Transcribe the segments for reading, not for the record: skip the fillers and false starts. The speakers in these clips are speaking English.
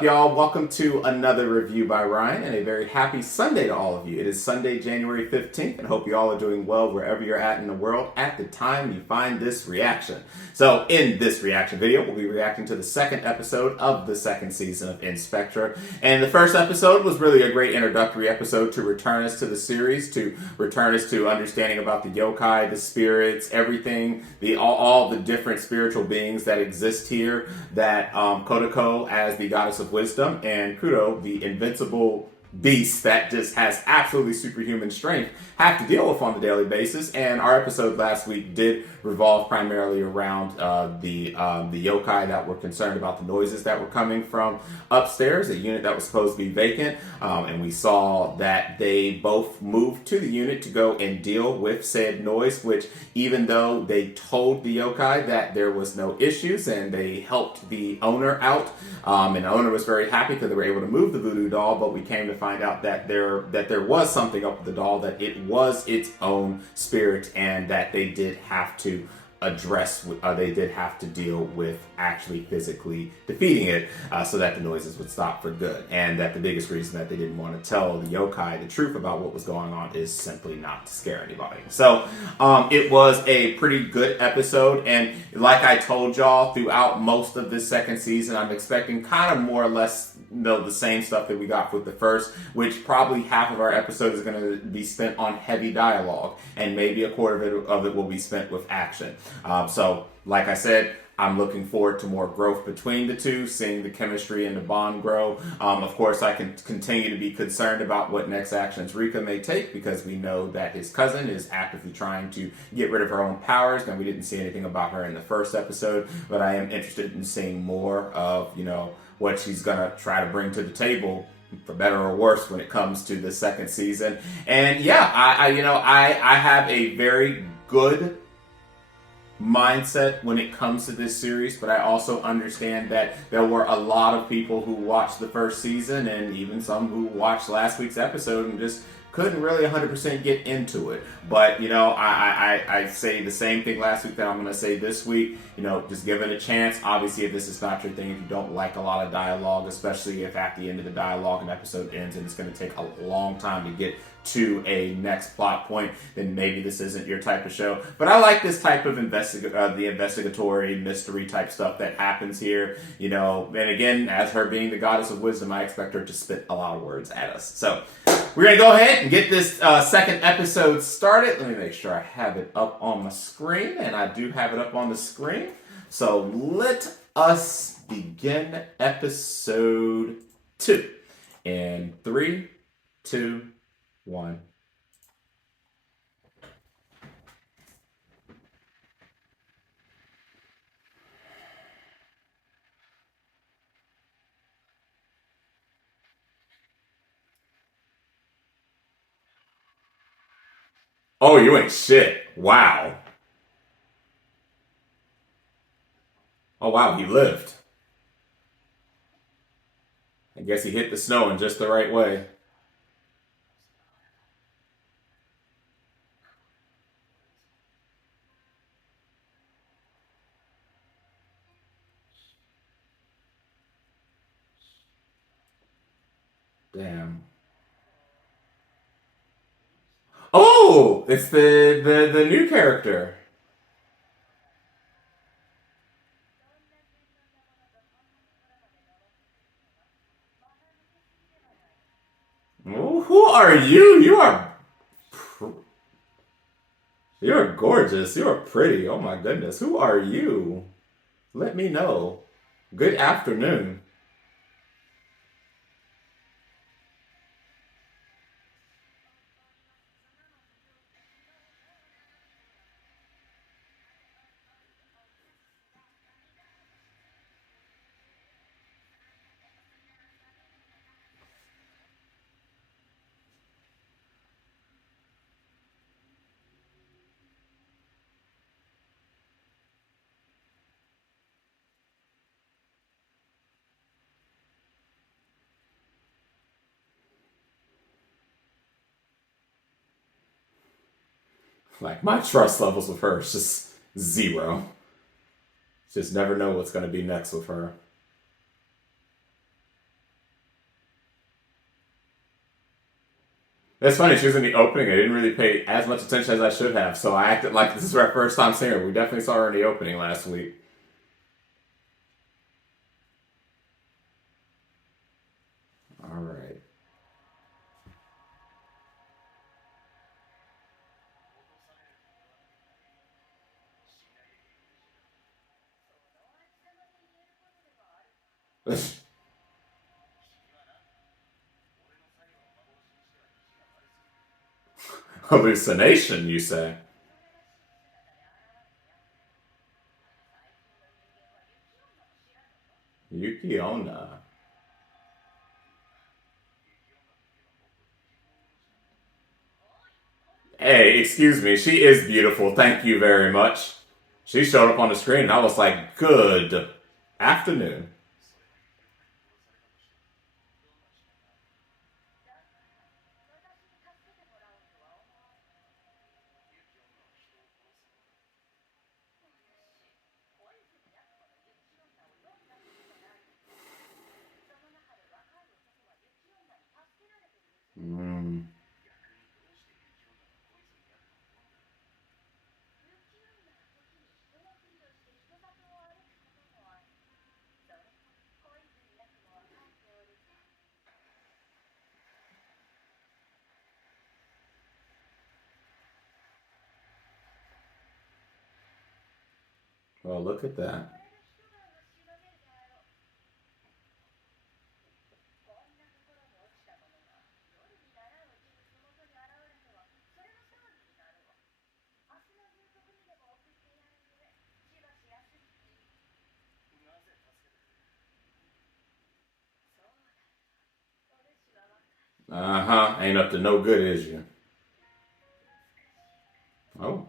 up, y'all? Welcome to another review by Ryan, and a very happy Sunday to all of you. It is Sunday, January 15th, and I hope you all are doing well wherever you're at in the world at the time you find this reaction. So, in this reaction video, we'll be reacting to the second episode of the second season of Spectre. And the first episode was really a great introductory episode to return us to the series, to return us to understanding about the yokai, the spirits, everything, all the different spiritual beings that exist here, that Kyokou as the goddess of wisdom, and Kudo, the invincible beast that just has absolutely superhuman strength, have to deal with on the daily basis. And our episode last week did revolve primarily around the yokai that were concerned about the noises that were coming from upstairs, a unit that was supposed to be vacant. And we saw that they both moved to the unit to go and deal with said noise, which, even though they told the yokai that there was no issues and they helped the owner out, and the owner was very happy because they were able to move the voodoo doll, but we came to find out that there was something up with the doll, that it was its own spirit, and that they did have to address, they did have to deal with actually physically defeating it, so that the noises would stop for good. And that the biggest reason that they didn't want to tell the yokai the truth about what was going on is simply not to scare anybody. So it was a pretty good episode, and like I told y'all, throughout most of this second season, I'm expecting kind of more or less the same stuff that we got with the first, which probably half of our episode is going to be spent on heavy dialogue, and maybe a quarter of it will be spent with action. So, like I said, I'm looking forward to more growth between the two, seeing the chemistry and the bond grow. Of course, I can continue to be concerned about what next actions Rika may take, because we know that his cousin is actively trying to get rid of her own powers, and we didn't see anything about her in the first episode, but I am interested in seeing more of, what she's gonna try to bring to the table, for better or worse, when it comes to the second season. And yeah, I have a very good mindset when it comes to this series, but I also understand that there were a lot of people who watched the first season, and even some who watched last week's episode and just couldn't really 100% get into it. But, I say the same thing last week that I'm going to say this week. Just give it a chance. Obviously, if this is not your thing, if you don't like a lot of dialogue, especially if at the end of the dialogue an episode ends and it's going to take a long time to get to a next plot point, then maybe this isn't your type of show. But I like this type of the investigatory mystery type stuff that happens here. And again, as her being the goddess of wisdom, I expect her to spit a lot of words at us. So we're going to go ahead and get this second episode started. Let me make sure I have it up on my screen, and I do have it up on the screen. So let us begin episode 2 in 3, 2, 1. Oh, you ain't shit. Wow. Oh, wow, he lived. I guess he hit the snow in just the right way. Damn. Oh, it's the new character. Oh, who are you? You're gorgeous. You're pretty. Oh my goodness. Who are you? Let me know. Good afternoon. Like, my trust levels with her is just zero. Just never know what's going to be next with her. That's funny. She was in the opening. I didn't really pay as much attention as I should have, so I acted like this is our first time seeing her. We definitely saw her in the opening last week. All right. Hallucination, you say? Yuki Onna. Hey, excuse me. She is beautiful. Thank you very much. She showed up on the screen, and I was like, good afternoon. Mm. Well, look at that. Uh huh. Ain't up to no good, is you? Oh.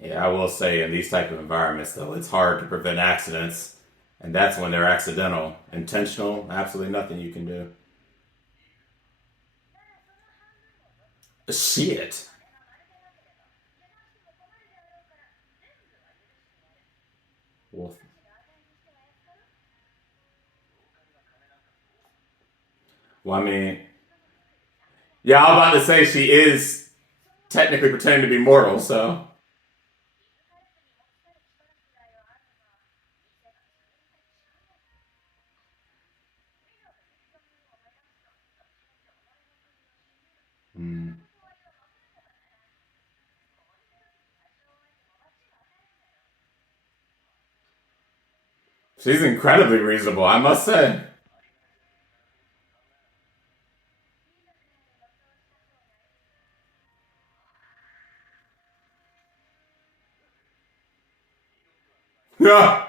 Yeah, I will say in these type of environments, though, it's hard to prevent accidents, and that's when they're accidental. Intentional, absolutely nothing you can do. Shit. Well, well, I mean, yeah, I was about to say she is technically pretending to be mortal, so. Mm. She's incredibly reasonable, I must say. Yeah,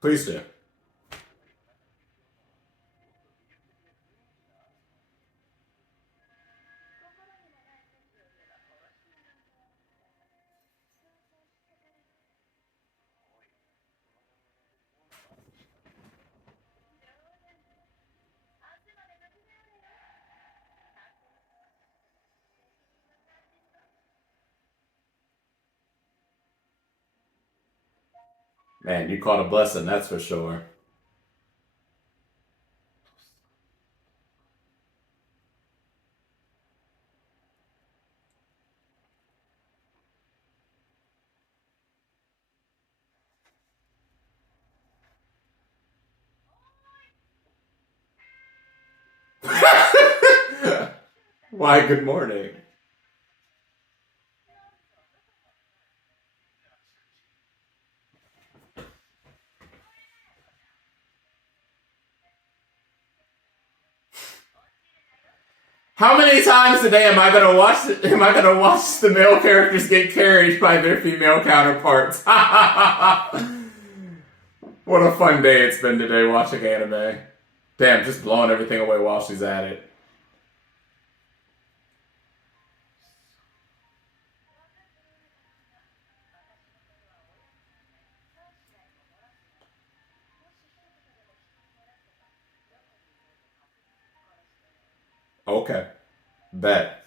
please do. Man, you caught a blessing, that's for sure. Why, good morning. How many times a day am I gonna watch? Am I gonna watch the male characters get carried by their female counterparts? What a fun day it's been today watching anime. Damn, just blowing everything away while she's at it. Okay. Bet.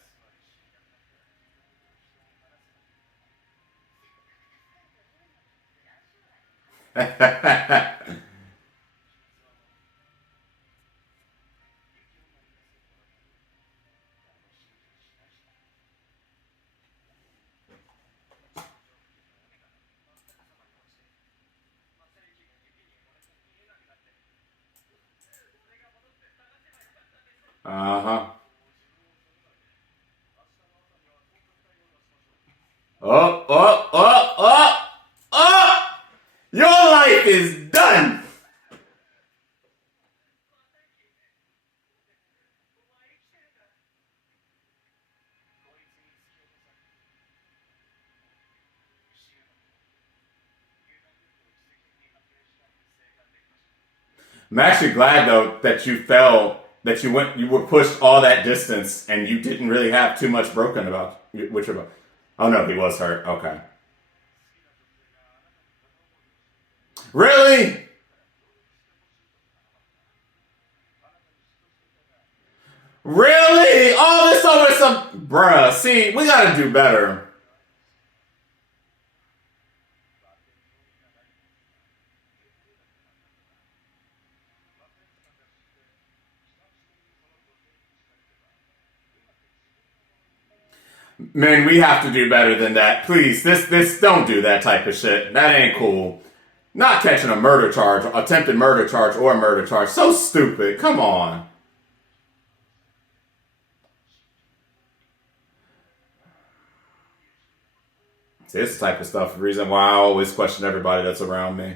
Uh-huh. Oh, oh, oh, oh, oh! Your life is done! I'm actually glad though that you fell, that you were pushed all that distance, and you didn't really have too much broken about which about. Oh no, he was hurt. Okay, really, really, all this over some, bruh. See, we gotta do better. Man, we have to do better than that. Please, this don't do that type of shit. That ain't cool. Not catching a murder charge, attempted murder charge, or murder charge. So stupid. Come on. See, this type of stuff, the reason why I always question everybody that's around me.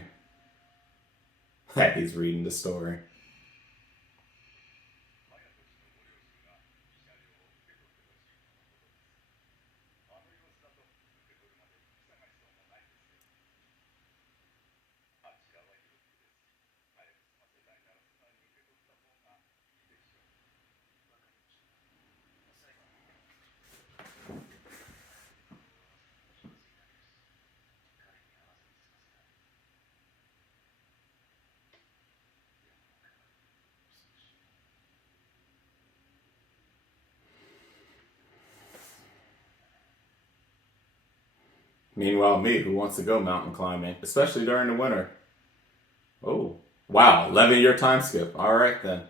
That he's reading the story. Meanwhile, me, who wants to go mountain climbing, especially during the winter. Oh, wow, 11-year time skip. All right then.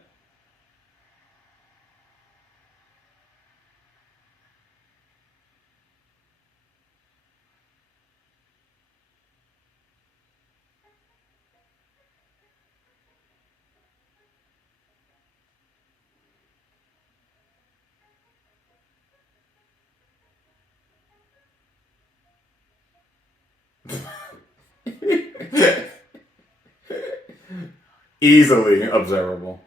Easily observable.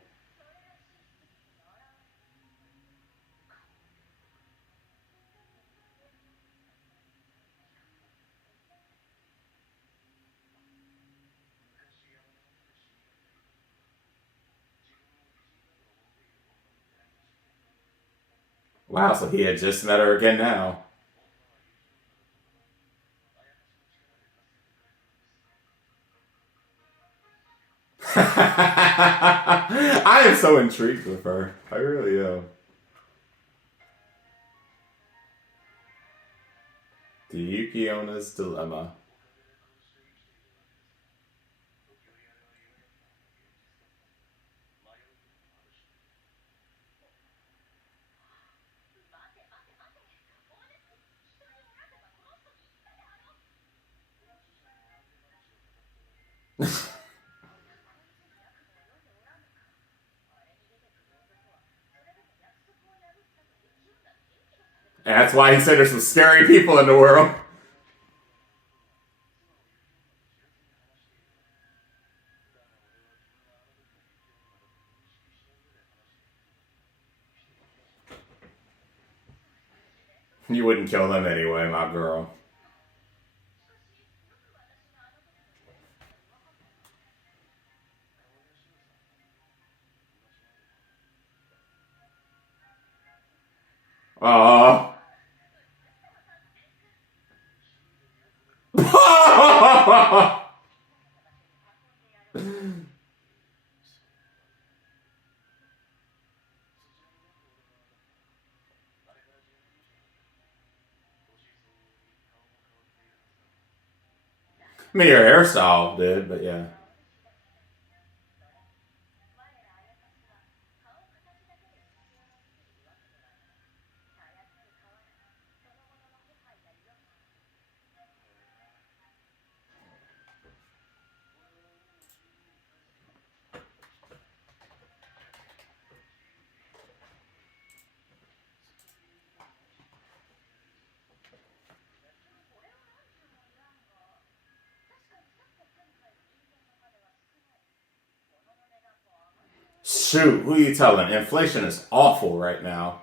Wow, so he had just met her again now. I am so intrigued with her. I really am. The Yukiona's Dilemma. And that's why he said there's some scary people in the world. You wouldn't kill them anyway, my girl. Aww. I mean, your hairstyle did, but yeah. Shoot, who you telling? Inflation is awful right now.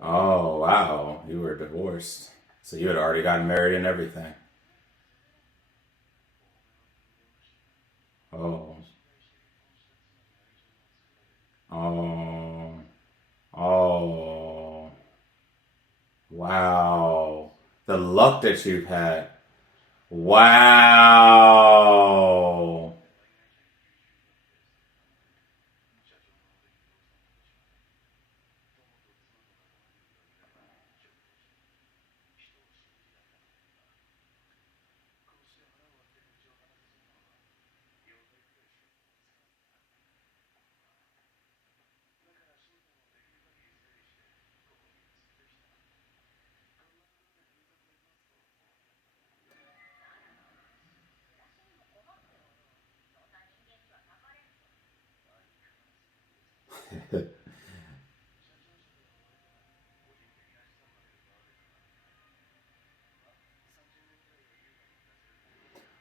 Oh, wow. You were divorced. So you had already gotten married and everything. Oh. Oh. Oh. Wow. The luck that you've had. Wow.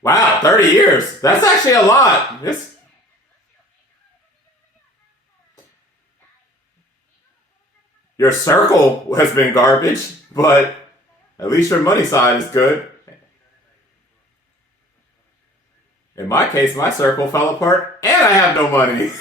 Wow, 30 years. That's actually a lot. Your circle has been garbage, but at least your money side is good. In my case, my circle fell apart and I have no money.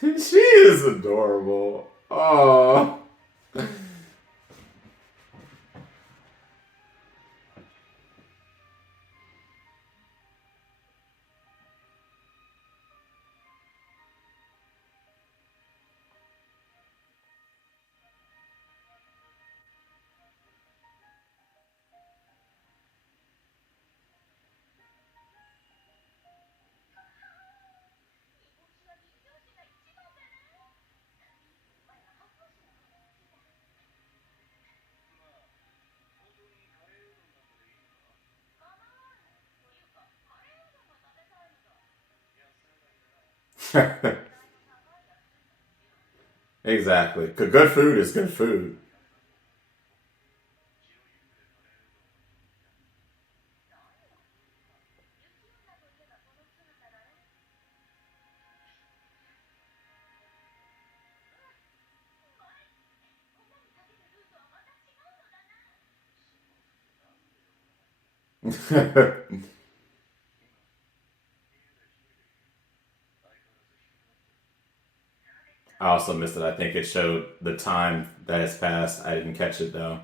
She is adorable. Oh. Exactly. Good food is good food. I also missed it. I think it showed the time that has passed. I didn't catch it though.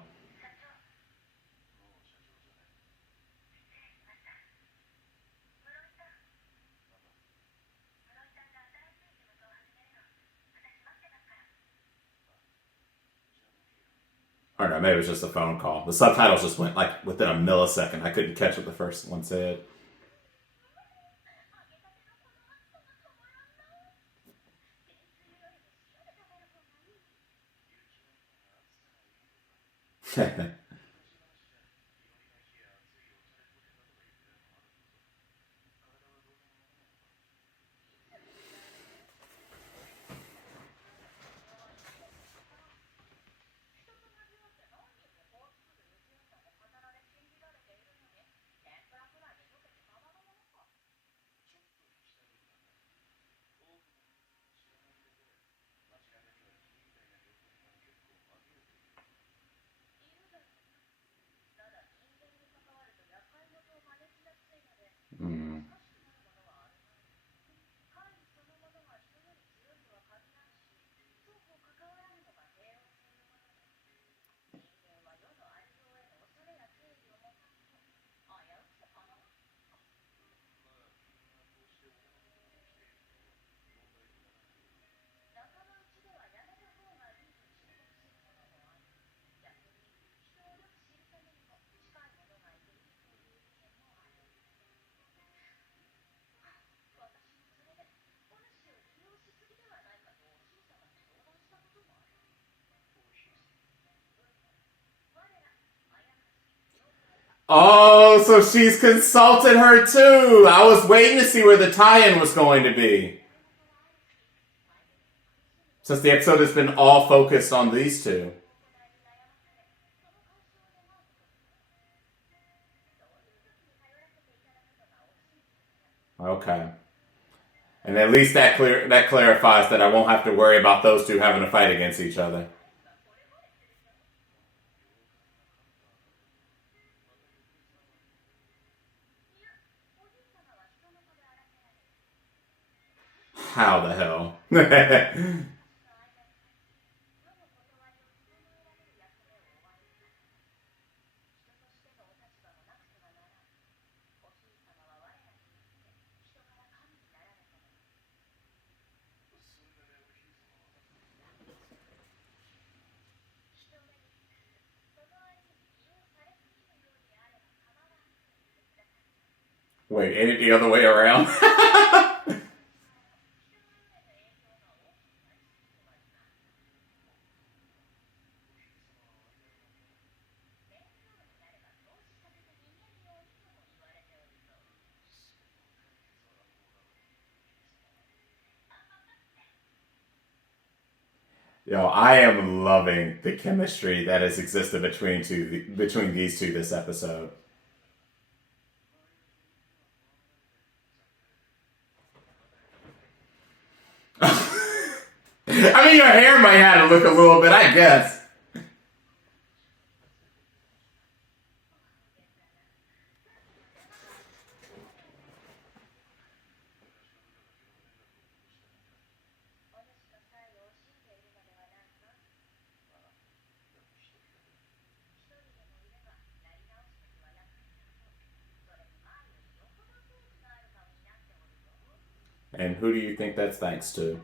Or no, maybe it was just a phone call. The subtitles just went like within a millisecond. I couldn't catch what the first one said. Mm. Oh, so she's consulted her too. I was waiting to see where the tie-in was going to be. Since the episode has been all focused on these two. Okay. And at least that clarifies that I won't have to worry about those two having to fight against each other. How the hell? Wait, ain't it the other way around? Yo, I am loving the chemistry that has existed between these two this episode. I mean, your hair might have to look a little bit, I guess. And who do you think that's thanks to?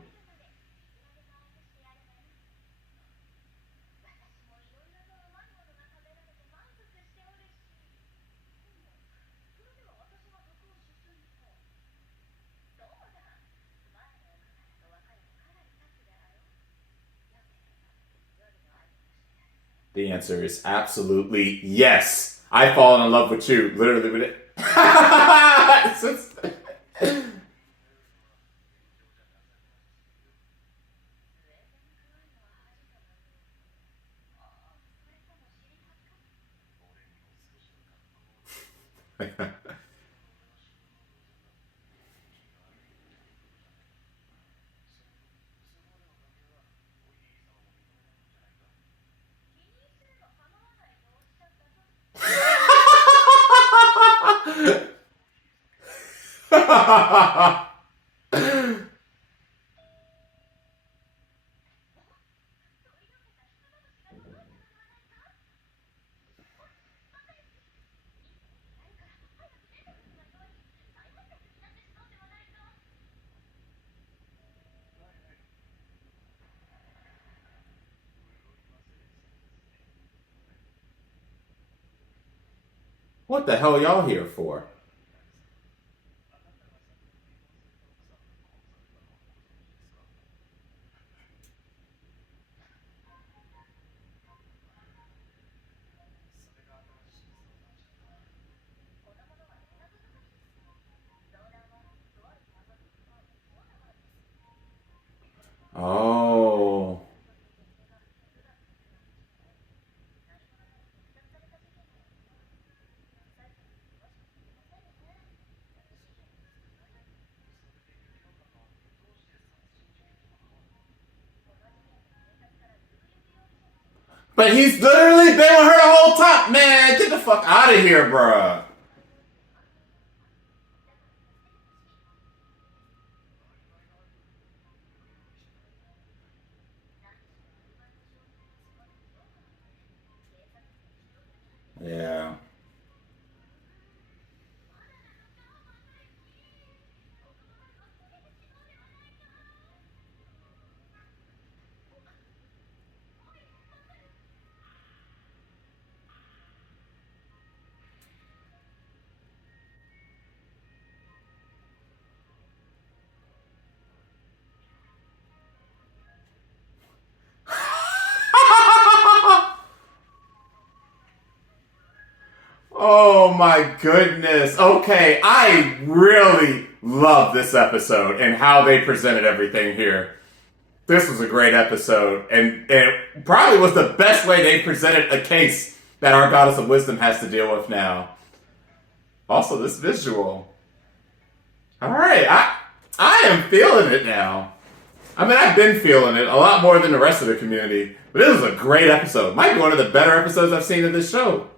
The answer is absolutely yes. I've fallen in love with you, literally with it. What the hell y'all here for? Oh. But he's literally been with her the whole time. Man, get the fuck out of here, bruh. Yeah. Oh my goodness. Okay, I really love this episode and how they presented everything here. This was a great episode, and it probably was the best way they presented a case that our Goddess of Wisdom has to deal with now. Also, this visual. Alright, I am feeling it now. I mean, I've been feeling it a lot more than the rest of the community, but this was a great episode. Might be one of the better episodes I've seen of this show.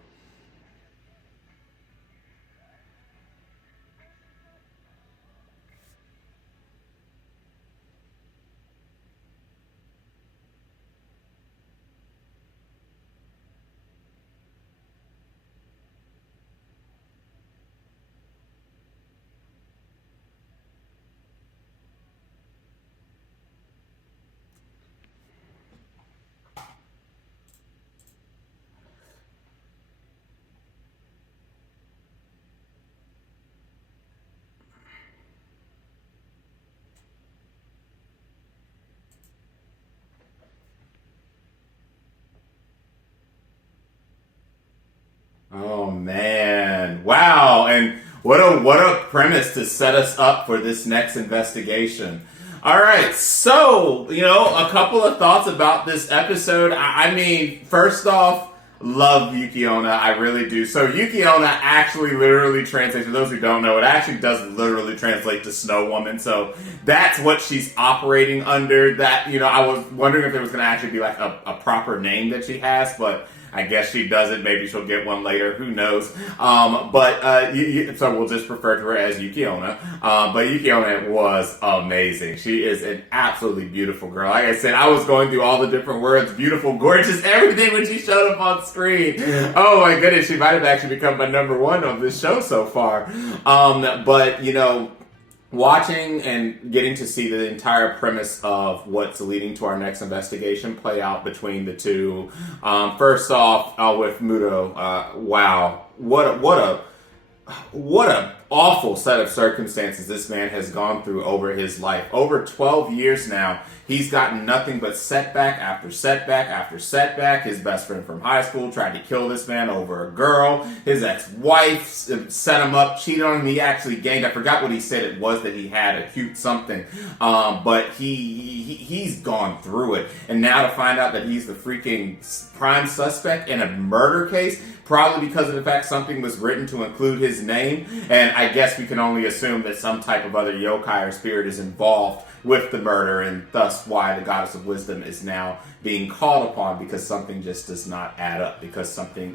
Oh man. Wow. And what a premise to set us up for this next investigation. All right. So, a couple of thoughts about this episode. I mean, first off, love Yukiona. I really do. So Yukiona actually literally translates, for those who don't know, it actually does literally translate to Snow Woman. So that's what she's operating under. That, I was wondering if there was going to actually be like a proper name that she has, but I guess she doesn't. Maybe she'll get one later. Who knows? So we'll just refer to her as Yukiona. But Yukiona was amazing. She is an absolutely beautiful girl. Like I said, I was going through all the different words, beautiful, gorgeous, everything when she showed up on screen. Oh my goodness, she might have actually become my number one of this show so far. Watching and getting to see the entire premise of what's leading to our next investigation play out between the two. First off, with Muto, wow, what a awful set of circumstances this man has gone through over his life. Over 12 years now, he's gotten nothing but setback after setback after setback. His best friend from high school tried to kill this man over a girl. His ex-wife set him up, cheated on him. He actually gained, I forgot what he said it was that he had, acute something. But he's gone through it. And now to find out that he's the freaking prime suspect in a murder case, probably because of the fact something was written to include his name, and I guess we can only assume that some type of other yokai or spirit is involved with the murder, and thus why the Goddess of Wisdom is now being called upon, because something just does not add up, because something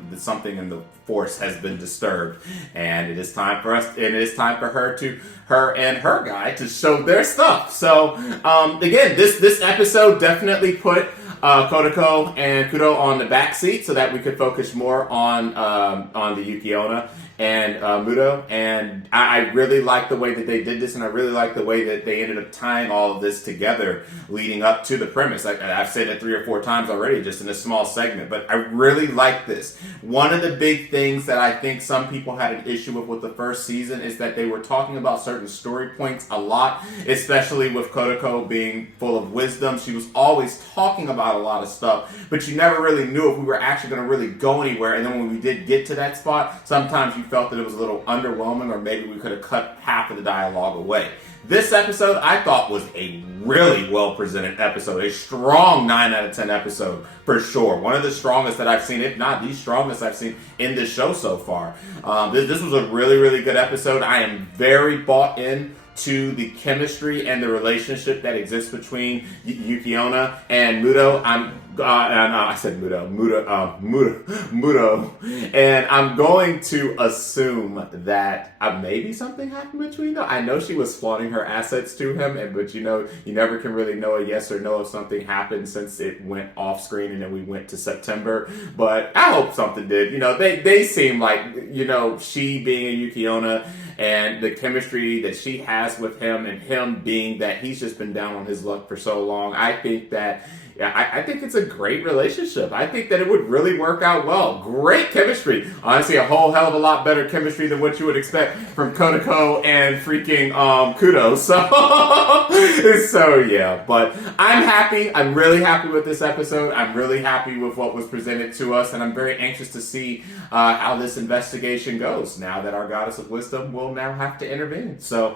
in the force has been disturbed, and it is time for her and her guy to show their stuff. So again, this episode definitely put Kodako and Kudo on the back seat so that we could focus more on the Yukiona and Muto, and I really like the way that they did this, and I really like the way that they ended up tying all of this together leading up to the premise. I've said it 3 or 4 times already just in a small segment, but I really like this. One of the big things that I think some people had an issue with the first season is that they were talking about certain story points a lot, especially with Kyokou being full of wisdom. She was always talking about a lot of stuff, but you never really knew if we were actually going to really go anywhere. And then when we did get to that spot, sometimes you felt that it was a little underwhelming, or maybe we could have cut half of the dialogue away. This episode, I thought, was a really well-presented episode. A strong 9 out of 10 episode, for sure. One of the strongest that I've seen, if not the strongest I've seen in this show so far. This was a really, really good episode. I am very bought in to the chemistry and the relationship that exists between Yukiona and Muto. I said Muto. And I'm going to assume that maybe something happened between them. I know she was flaunting her assets to him, but you never can really know a yes or no if something happened, since it went off screen and then we went to September. But I hope something did. They seem like, she being a Yukiona and the chemistry that she has with him, and him being that he's just been down on his luck for so long. I think it's a great relationship. I think that it would really work out well. Great chemistry. Honestly, a whole hell of a lot better chemistry than what you would expect from Kyokou and freaking Kudo. So yeah. But I'm happy. I'm really happy with this episode. I'm really happy with what was presented to us, and I'm very anxious to see how this investigation goes now that our Goddess of Wisdom will now have to intervene. So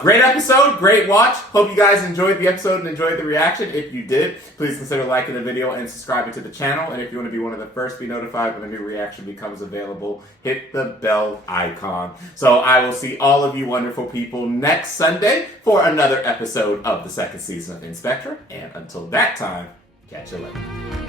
great episode, great watch. Hope you guys enjoyed the episode and enjoyed the reaction. If you did, please consider liking the video and subscribing to the channel. And if you want to be one of the first to be notified when a new reaction becomes available, hit the bell icon. So I will see all of you wonderful people next Sunday for another episode of the 2nd season of Spectre. And until that time, catch you later.